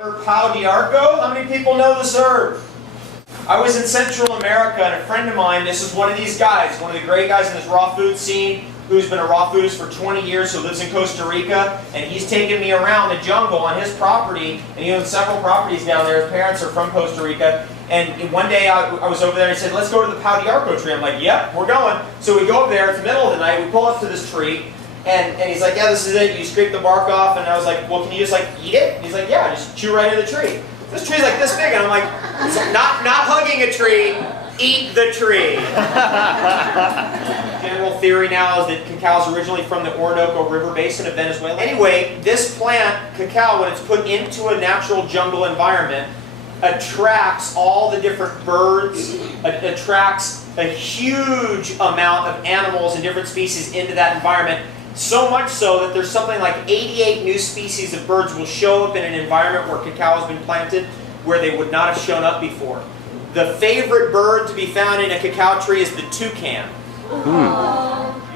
Herb pau d'arco. How many people know this herb? I was in Central America and a friend of mine, this is one of these guys, one of the great guys in this raw food scene, who's been a raw foodist for 20 years, who lives in Costa Rica, and he's taken me around the jungle on his property, and he owns several properties down there. His parents are from Costa Rica, and one day I was over there and he said, let's go to the pau d'arco tree. I'm like, yep, we're going. So we go over there, it's the middle of the night, we pull up to this tree, and he's like, yeah, this is it, you scrape the bark off, and I was like, well, can you just like eat it? And he's like, yeah, just chew right into the tree. This tree's like this big, and I'm like, not hugging a tree, eat the tree. General theory now is that cacao is originally from the Orinoco River basin of Venezuela. Anyway, this plant, cacao, when it's put into a natural jungle environment, attracts all the different birds, attracts a huge amount of animals and different species into that environment. So much so that there's something like 88 new species of birds will show up in an environment where cacao has been planted where they would not have shown up before. The favorite bird to be found in a cacao tree is the toucan.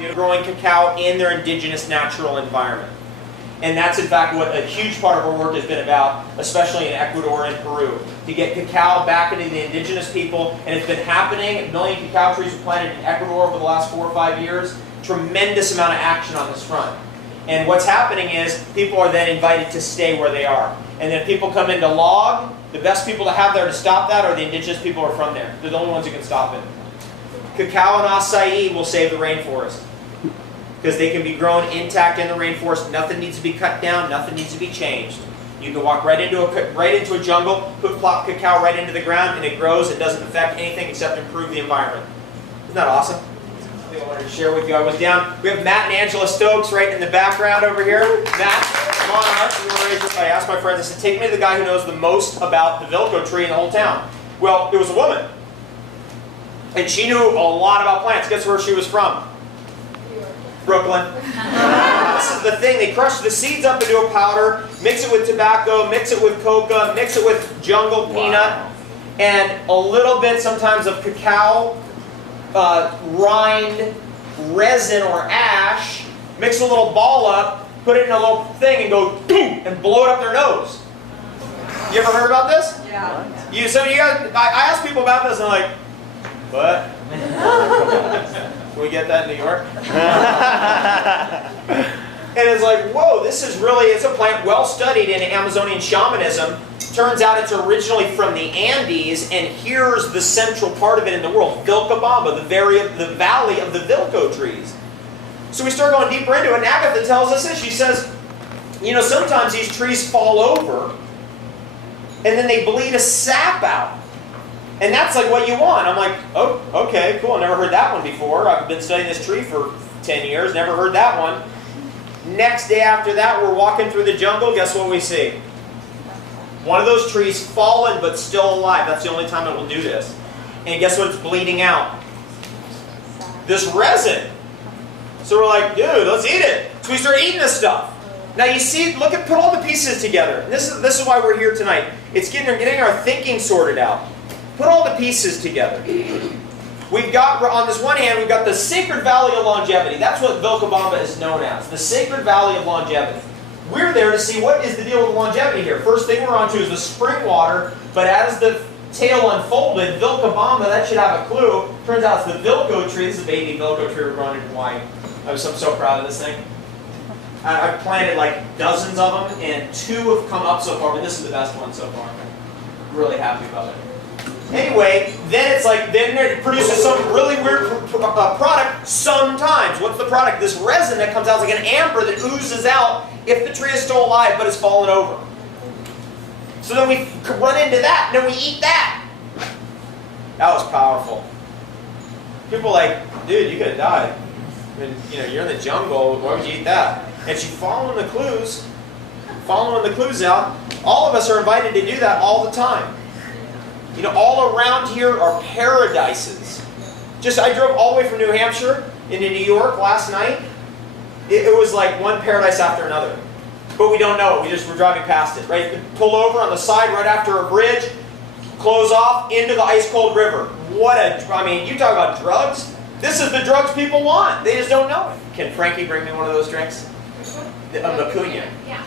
You're growing cacao in their indigenous natural environment. And that's in fact what a huge part of our work has been about, especially in Ecuador and Peru, to get cacao back into the indigenous people. And it's been happening. 1 million cacao trees were planted in Ecuador over the last 4 or 5 years. Tremendous amount of action on this front. And what's happening is people are then invited to stay where they are. And then people come in to log. The best people to have there to stop that are the indigenous people who are from there. They're the only ones who can stop it. Cacao and acai will save the rainforest, because they can be grown intact in the rainforest. Nothing needs to be cut down. Nothing needs to be changed. You can walk right into a jungle, plop cacao right into the ground, and it grows. It doesn't affect anything except improve the environment. Isn't that awesome? I wanted to share with you. I was down. We have Matt and Angela Stokes right in the background over here. Matt, come on up. I asked my friends, I said, take me to the guy who knows the most about the Vilco tree in the whole town. Well, it was a woman. And she knew a lot about plants. Guess where she was from? Brooklyn. This is the thing. They crush the seeds up into a powder, mix it with tobacco, mix it with coca, mix it with jungle peanut, and a little bit sometimes of cacao rind, resin or ash, mix a little ball up, put it in a little thing and go boom, and blow it up their nose. You ever heard about this? Yeah. I ask people about this and they're like, what? Can we get that in New York? And it's like, whoa, this is really, it's a plant well studied in Amazonian shamanism. Turns out it's originally from the Andes, and here's the central part of it in the world, Vilcabamba, the valley of the Vilco trees. So we start going deeper into it, and Agatha tells us this. She says, you know, sometimes these trees fall over, and then they bleed a sap out. And that's like what you want. I'm like, oh, okay, cool. Never heard that one before. I've been studying this tree for 10 years. Never heard that one. Next day after that, we're walking through the jungle. Guess what we see? One of those trees fallen but still alive. That's the only time it will do this. And guess what it's bleeding out? This resin. So we're like, dude, let's eat it. So we start eating this stuff. Now you see, put all the pieces together. And this is why we're here tonight. It's getting our thinking sorted out. Put all the pieces together. We've got, on this one hand, we've got the Sacred Valley of Longevity. That's what Vilcabamba is known as, the Sacred Valley of Longevity. We're there to see what is the deal with longevity here. First thing we're onto is the spring water, but as the tale unfolded, Vilcabamba, that should have a clue. Turns out it's the Vilco tree. This is a baby Vilco tree we're growing in Hawaii. I'm so proud of this thing. I've planted like dozens of them, and 2 have come up so far, but this is the best one so far. I'm really happy about it. Anyway, then it's like, then it produces some really weird product sometimes. What's the product? This resin that comes out is like an amber that oozes out if the tree is still alive but it's fallen over. So then we run into that, and then we eat that. That was powerful. People are like, dude, you could have died. I mean, you know, you're in the jungle, why would you eat that? And she's following the clues out. All of us are invited to do that all the time. You know, all around here are paradises. I drove all the way from New Hampshire into New York last night. It was like one paradise after another. But we don't know it. We're driving past it, right? You pull over on the side right after a bridge, close off into the ice-cold river. I mean, you talk about drugs. This is the drugs people want. They just don't know it. Can Frankie bring me one of those drinks? A Macunia. Yeah.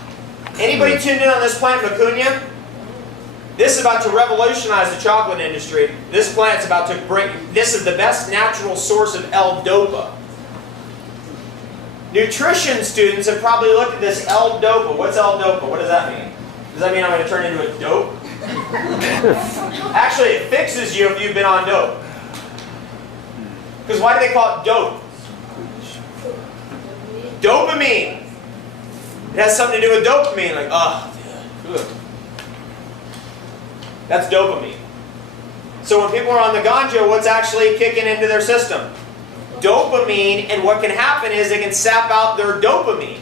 Anybody tuned in on this plant, Macunia? This is about to revolutionize the chocolate industry. This plant's about to bring, this is the best natural source of L-dopa. Nutrition students have probably looked at this L-dopa. What's L-dopa? What does that mean? Does that mean I'm going to turn into a dope? Actually, it fixes you if you've been on dope. Because why do they call it dope? Dopamine. It has something to do with dopamine. Like, good. That's dopamine. So when people are on the ganja, what's actually kicking into their system? Dopamine, and what can happen is they can sap out their dopamine.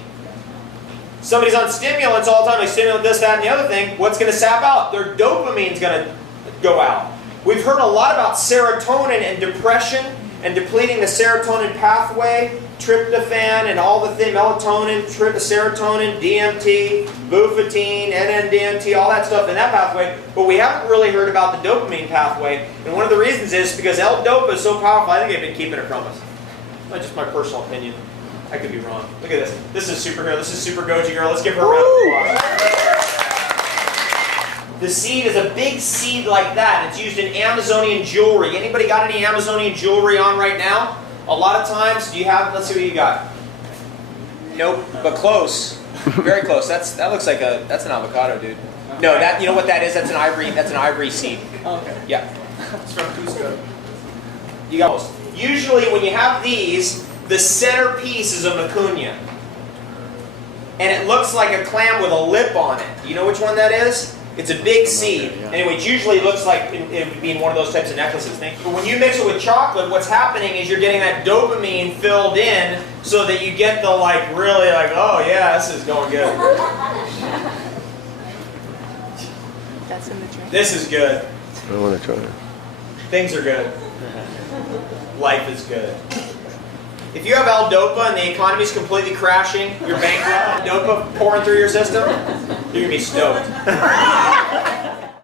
Somebody's on stimulants all the time, like stimulant this, that, and the other thing. What's going to sap out? Their dopamine's going to go out. We've heard a lot about serotonin and depression and depleting the serotonin pathway, tryptophan and all the things, melatonin, serotonin, DMT, bufotenin, NN-DMT, all that stuff in that pathway. But we haven't really heard about the dopamine pathway. And one of the reasons is because L-dopa is so powerful, I think they've been keeping it from us. That's just my personal opinion. I could be wrong. Look at this. This is Superhero. This is Super Goji Girl. Let's give her a round of applause. The seed is a big seed like that. It's used in Amazonian jewelry. Anybody got any Amazonian jewelry on right now? A lot of times, do you have, let's see what you got. Nope, but close. Very close. That looks like that's an avocado, dude. No, that, you know what that is? That's an ivory seed. Oh, okay. Yeah. It's from Cusco. You got most. Usually when you have these, the centerpiece is a mucunya. And it looks like a clam with a lip on it. You know which one that is? It's a big seed. Anyway, it usually looks like it would be in one of those types of necklaces. But when you mix it with chocolate, what's happening is you're getting that dopamine filled in so that you get the really oh yeah, this is going good. That's in the drink. This is good. I want to try it. Things are good. Life is good. If you have L-dopa and the economy's completely crashing, you're bankrupt, L-dopa pouring through your system, you're going to be stoked.